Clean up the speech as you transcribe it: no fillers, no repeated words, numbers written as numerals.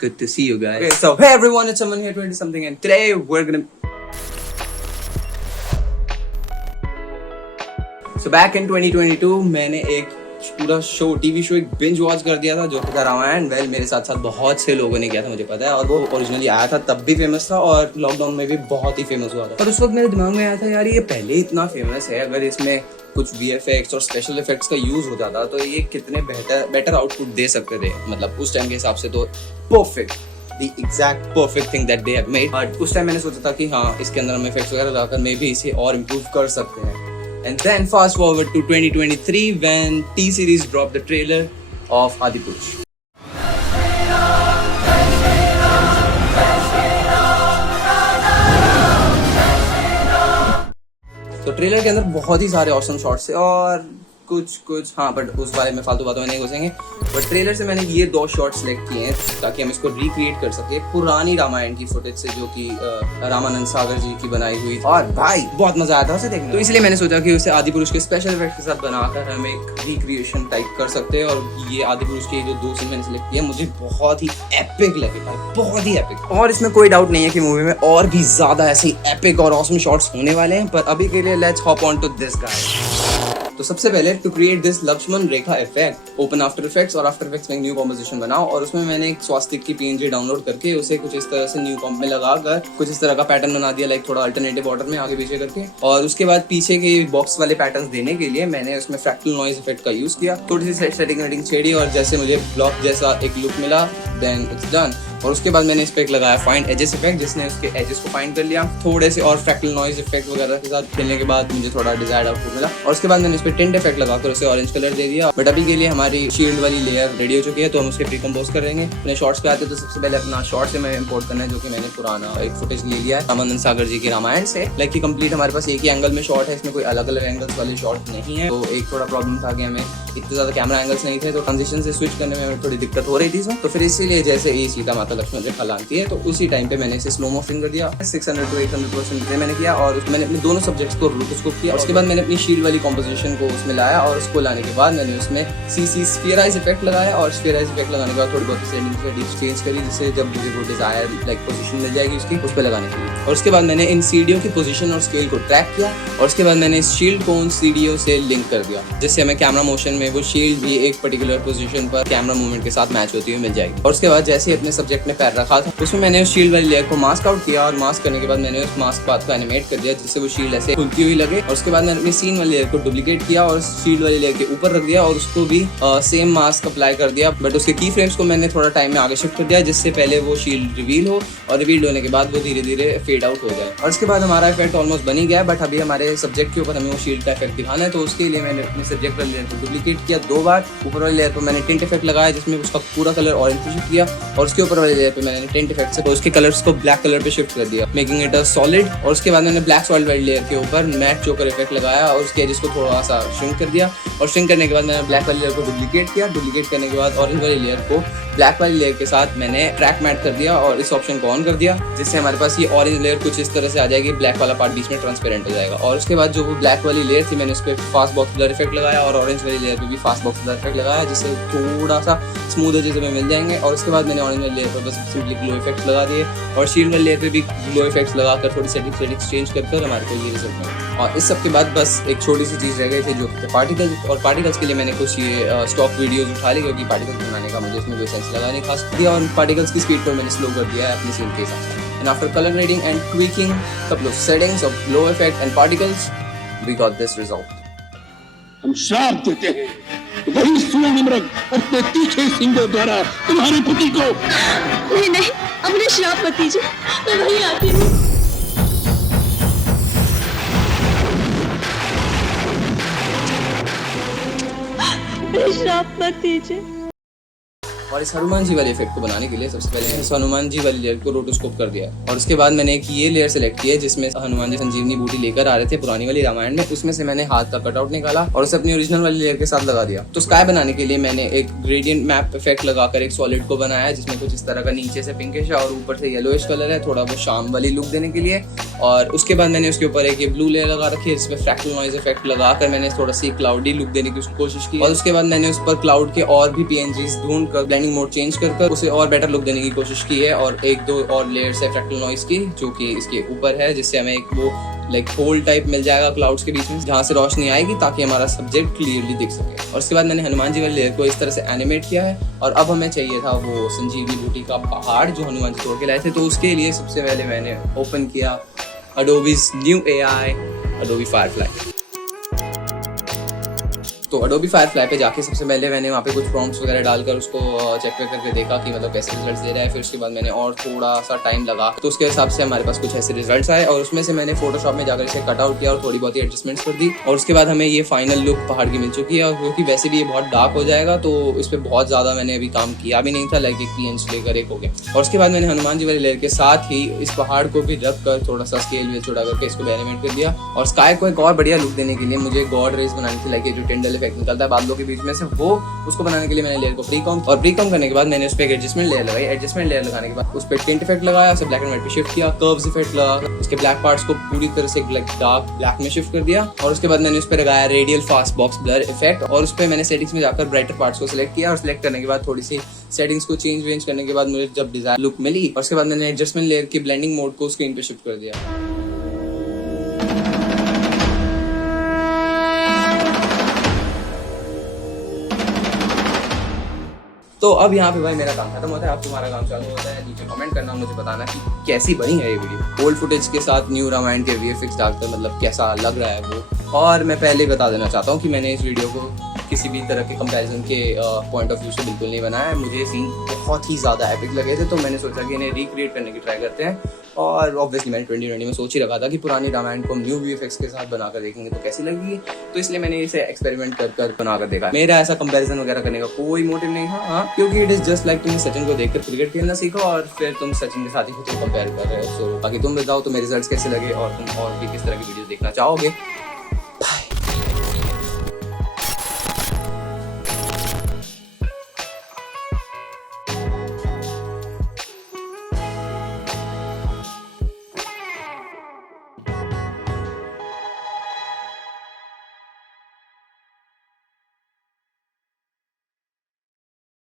good to see you guys. Okay, so hey everyone, it's someone here 20 something and today we're gonna So back in 2022 मैंने एक पूरा show TV show एक binge watch कर दिया था जो कि था रामायण। वेल मेरे साथ साथ बहुत से लोगों ने किया था, मुझे पता है, और वो ओरिजिनली आया था तब भी फेमस था और लॉकडाउन में भी बहुत ही फेमस हुआ था। और उस वक्त मेरे दिमाग में आया था यार ये पहले इतना फेमस है, अगर इसमें कुछ VFX और स्पेशल इफेक्ट्स का यूज हो जाता तो ये कितने बेटर आउटपुट दे सकते थे। मतलब उस टाइम के हिसाब से तो perfect, the exact perfect thing that they have made। But उस टाइम मैंने सोचा था कि हाँ इसके अंदर हम इफेक्ट्स वगैरह लगाकर मे भी इसे और इम्प्रूव कर सकते हैं। And then fast forward to 2023 when T-Series dropped the trailer of Adipurush। तो ट्रेलर के अंदर बहुत ही सारे ऑसम शॉट्स थे और कुछ हाँ, बट उस बारे में फालतू बातों में नहीं घुसेंगे। बट ट्रेलर से मैंने ये 2 शॉट सिलेक्ट किए हैं ताकि हम इसको रिक्रिएट कर सके पुरानी रामायण की फुटेज से, जो कि रामानंद सागर जी की बनाई हुई। और भाई बहुत मजा आया था उसे देखने, तो इसलिए मैंने सोचा कि उसे आदिपुरुष के स्पेशल इफेक्ट के साथ बनाकर हम एक रिक्रिएशन टाइप कर सकते हैं। और ये आदिपुरुष के जो 2 सीन मैंने सिलेक्ट किए मुझे बहुत ही एपिक लगे भाई, बहुत ही एपिक। और इसमें कोई डाउट नहीं है कि मूवी में और भी ज्यादा ऐसे एपिक और ऑसम शॉट्स होने वाले हैं, पर अभी के लिए let's hop on to this guys. तो सबसे पहले to create this Lakshman rekha effect, open after effects और आफ्टर इफेक्ट्स में एक न्यू कॉम्पोजिशन बनाओ और उसमें मैंने एक स्वास्तिक की PNG डाउनलोड करके उसे कुछ इस तरह से न्यू कॉम्प में लगाकर कुछ इस तरह का पैटर्न बना दिया, लाइक थोड़ा अल्टरनेटिव बॉर्डर में आगे पीछे करके। और उसके बाद पीछे के बॉक्स वाले पैटर्न देने के लिए मैंने उसमें फ्रैक्टल नॉइज इफेक्ट का यूज किया, थोड़ी सी सेटिंग छेड़ी और जैसे मुझे ब्लॉक जैसा एक लुक मिला, देन इट्स डन। और उसके बाद मैंने इस पे एक लगाया फाइंड एजेस इफेक्ट, जिसने उसके एजेस को फाइंड कर लिया। थोड़े से और फ्रैक्टल नॉइज इफेक्ट वगैरह के साथ खेलने के बाद मुझे थोड़ा डिजायर्ड आउटपुट मिला। और उसके बाद मैंने इस पे टिंट इफेक्ट लगाकर उसे ऑरेंज कलर दे दिया। बट अभी के लिए हमारी शील्ड वाली लेयर रेडी हो चुकी है, तो हम उसके प्री कंपोज करेंगे। अपने शॉर्ट्स पे आते तो सबसे पहले अपना शॉर्ट से मैं इंपोर्ट करना है, जो कि मैंने पुराना एक फुटेज ले लिया है रामानंद सागर जी की रामायण से। लाइक कि कंप्लीट हमारे पास एक ही एंगल में शॉट है, इसमें कोई अलग अलग एंगल्स वाले शॉट नहीं है। तो एक थोड़ा प्रॉब्लम था कि हमें इतने ज्यादा कैमरा एंगल्स नहीं थे, तो ट्रांजिशन से स्विच करने में हमें थोड़ी दिक्कत हो रही थी। तो फिर इसीलिए जैसे ये सीता माता लक्ष्मण रेखा लाती है, तो उसी टाइम पे मैंने इसे स्लो मोशन कर दिया। 600 to 800% मैंने किया और मैंने अपने दोनों सब्जेक्ट्स को रोटोस्कोप किया। उसके बाद मैंने अपनी शील्ड वाली कॉम्पोजिशन को उसमें लाया और उसको लाने के बाद मैंने उसमें CC स्फीयराइज इफेक्ट लगाया। और स्फीयराइज इफेक्ट लगाने के बाद थोड़ी बहुत सेटिंग्स चेंज करी, जिससे जब मुझे वो डिजायर लाइक पोजीशन मिल जाएगी उसकी, उस पर लगाने के लिए। और उसके बाद मैंने इन सीढ़ियों की पोजीशन और स्केल को ट्रैक किया और उसके बाद मैंने इस शील्ड को उन सीढ़ियों से लिंक कर दिया, जिससे हमें कैमरा मोशन में वो शील्ड भी एक पर्टिकुलर पोजीशन पर कैमरा मूवमेंट के साथ मैच होती हुई मिल जाएगी। और उसके बाद जैसे अपने सब्जेक्ट में पैर रखा था, उसमें मैंने उस शील्ड वाली लेयर को मास्क आउट किया और मास्क करने के बाद मैंने उस मास्क पाथ को एनिमेट कर दिया, जिससे वो शील्ड ऐसे खुलती हुई लगे। और उसके बाद मैंने अपनी सीन वाली लेयर को डुप्लीकेट किया और शील्ड वाली लेयर के ऊपर रख दिया और उसको भी सेम मास्क अप्लाई कर दिया। बट उसके की फ्रेम्स को मैंने थोड़ा टाइम में आगे शिफ्ट कर दिया, जिससे पहले वो शील्ड रिवील हो और रिवील होने के बाद वो धीरे धीरे फेड आउट हो जाए। और उसके बाद हमारा इफेक्ट ऑलमोस्ट बन ही गया। बट अभी हमारे सब्जेक्ट के ऊपर हमें वो शील्ड का इफेक्ट दिखाना है, तो उसके लिए मैंने अपने सब्जेक्ट वाली लेयर को डुप्लीकेट किया 2 बार। ऊपर वाली लेयर पर मैंने टिंट इफेक्ट लगाया, जिसमें उसका पूरा कलर ऑरेंज पे शिफ्ट किया। और उसके ऊपर वाली लेयर पे मैंने टिंट इफेक्ट से उसके कलर्स को ब्लैक कलर पे शिफ्ट कर दिया, मेकिंग इट अ सॉलिड। और उसके बाद मैंने ब्लैक सॉलिड वाली लेयर के ऊपर मैट चोकर इफेक्ट लगाया और उसके एजेस को थोड़ा सा श्रिंक कर दिया। और श्रिंक करने के बाद मैंने ब्लैक वाली लेयर को डुप्लीकेट किया। डुप्लीकेट करने के बाद ऑरेंज वाली लेयर को ब्लैक वाली लेयर के साथ मैंने ट्रैक मैट कर दिया और इस ऑप्शन को ऑन कर दिया, जिससे हमारे पास ये ऑरेंज लेयर कुछ इस तरह से आ जाएगी, ब्लैक वाला पार्ट बीच में ट्रांसपेरेंट हो जाएगा। और उसके बाद जो वो ब्लैक वाली लेयर थी मैंने उस पर फास्ट बॉक्स ब्लर इफेक्ट लगाया और ऑरेंज वाली लेयर पे भी फास्ट बॉक्स ब्लर इफेक्ट लगाया, जिससे थोड़ा सा स्मूथ एजेस हमें मिल जाएंगे। और उसके बाद मैंने ऑरेंज वाली लेयर पर बस सिंपली ग्लो इफेक्ट्स लगा दिए और शील्ड वाली लेयर पे भी ग्लो इफेक्ट्स लगाकर थोड़ी सेटिंग्स चेंज कर हमारे को ये रिजल्ट मिला। और इस सब के बाद बस एक छोटी सी चीज़ रह गई थी, जो कि पार्टिकल्स। और पार्टिकल्स के लिए मैंने कुछ ये स्टॉक वीडियोज उठा ली, क्योंकि पार्टिकल्स बनाने का मुझे इसमें कोई सेंस लगा नहीं खास दिया। और पार्टिकल्स की स्पीड को मैंने स्लो कर दिया है अपनी सीन के हिसाब से। And after colour grading and tweaking couple of settings of glow effect and particles, we got this result. हम श्राप देते हैं, वही स्वर्ण मृग अपने तीखे सिंगों द्वारा तुम्हारे पति को। नहीं, अपने श्राप मत दीजिए, मैं वहीं आती हूँ। श्राप मत दीजिए। और इस हनुमान जी वाले इफेक्ट को बनाने के लिए सबसे पहले मैंने इस हनुमान जी वाली लेयर को रोटोस्कोप कर दिया। और उसके बाद मैंने एक ये लेयर सेलेक्ट की है, जिसमें हनुमान जी संजीवनी बूटी लेकर आ रहे थे पुरानी वाली रामायण में। उसमें से मैंने हाथ का कटआउट निकाला और उसे अपनी ओरिजिनल वाली लेयर के साथ लगा दिया। तो स्काई बनाने के लिए मैंने एक ग्रेडियंट मैप इफेक्ट लगाकर एक सॉलिड को बनाया, जिसमें कुछ इस तरह का नीचे से पिंकिश है और ऊपर से येलोइश कलर है, थोड़ा वो शाम वाली लुक देने के लिए। और उसके बाद मैंने उसके ऊपर एक ये ब्लू लेयर लगा रखी है, जिसमें फ्रैक्टल नॉइज इफेक्ट लगाकर मैंने थोड़ा सी क्लाउडी लुक देने की कोशिश की। और उसके बाद मैंने उस पर क्लाउड के और भी PNGs ढूंढकर ब्लेंडिंग मोड चेंज कर उसे और बेटर लुक देने की कोशिश की है, और एक दो और लेयर्स है फ्रैक्टल नॉइज की जो कि इसके ऊपर है, जिससे हमें एक वो लाइक होल टाइप मिल जाएगा क्लाउड्स के बीच में, जहाँ से रोशनी आएगी ताकि हमारा सब्जेक्ट क्लियरली दिख सके। और उसके बाद मैंने हनुमान जी वाले लेयर को इस तरह से एनिमेट किया है, और अब हमें चाहिए था वो संजीवनी बूटी का पहाड़ जो हनुमान जी तोड़ के लाए थे। तो उसके लिए सबसे पहले मैंने ओपन किया Adobe's new AI Adobe Firefly। तो Adobe Firefly पे जाके सबसे पहले मैंने वहाँ पे कुछ प्रॉम्प्ट्स वगैरह डालकर उसको चेक करके देखा कि मतलब कैसे रिजल्ट्स दे रहा है। फिर उसके बाद मैंने और थोड़ा सा टाइम लगा तो उसके हिसाब से हमारे पास कुछ ऐसे रिजल्ट्स आए, और उसमें से मैंने फोटोशॉप में जाकर इसे कट आउट किया और थोड़ी बहुत ही एडजस्टमेंट्स कर दी। और उसके बाद हमें ये फाइनल लुक पहाड़ की मिल चुकी है, और क्योंकि वैसे भी ये बहुत डार्क हो जाएगा तो इस पर बहुत ज़्यादा मैंने अभी काम किया भी नहीं था, लाइक एक PNG लेकर एक हो गया। और उसके बाद मैंने हनुमान जी वाले लेयर के साथ ही इस पहाड़ को भी रख कर थोड़ा सा स्केल वे छोटा करके इसको एनिमेट कर दिया। और स्काई को एक और बढ़िया लुक देने के लिए मुझे गॉड रेज बनानी थी, लाइक ये जो टिंडल इफेक्ट निकलता है बादलों के बीच में से, वो उसको बनाने के लिए मैंने लेयर को प्रीकॉम, और प्रीकॉम करने के बाद मैंने उस पर एक एडजस्टमेंट लेयर लगाई। एडजस्टमेंट लेयर लगाने के बाद उस पर टिंट इफेक्ट लगाया, उसे ब्लैक एंड व्हाइट पे शिफ्ट किया, कर्व्स इफेक्ट लगा, उसके ब्लैक पार्ट्स को पूरी तरह से डार्क ब्लैक में शिफ्ट कर दिया। और उसके बाद मैंने उस पर लगाया radial fast box blur effect, और उस पर मैंने सेटिंग्स में जाकर ब्राइटर पार्ट्स को सिलेक्ट किया, और सिलेक्ट करने के बाद थोड़ी सी सेटिंग्स को चेंज करने के बाद मुझे जब डिजाइन लुक मिली, और उसके बाद मैंने एडजस्टमेंट लेयर की ब्लेंडिंग मोड को स्क्रीन पे शिफ्ट कर दिया। तो अब यहाँ पे भाई मेरा काम खत्म होता है, अब तुम्हारा काम चालू होता है। नीचे कमेंट करना, मुझे बताना कि कैसी बनी है ये वीडियो। ओल्ड फुटेज के साथ न्यू रामायण के VFX डालकर मतलब कैसा लग रहा है वो। और मैं पहले ही बता देना चाहता हूँ कि मैंने इस वीडियो को किसी भी तरह के कंपैरिजन के पॉइंट ऑफ व्यू से बिल्कुल नहीं बनाया है। मुझे सीन बहुत ही ज़्यादा एपिक लगे थे, तो मैंने सोचा कि इन्हें रिक्रिएट करने की ट्राई करते हैं। और ऑब्वियसली मैंने 2020 में सोच ही रखा था कि पुरानी रामायण को न्यू VFX के साथ बनाकर देखेंगे तो कैसी लगेगी, तो इसलिए मैंने इसे एक्सपेरिमेंट कर बनाकर देखा। मेरा ऐसा कंपैरिजन वगैरह करने का कोई मोटिव नहीं था, हाँ, क्योंकि इट इज जस्ट लाइक तुम सचिन को देखकर क्रिकेट खेलना सीखो और फिर तुम सचिन के साथ ही खुद को कंपेयर कर रहे हो। सो बाकी तुम बताओ तुम्हें रिजल्ट्स कैसे लगे और तुम और भी किस तरह की वीडियो देखना चाहोगे।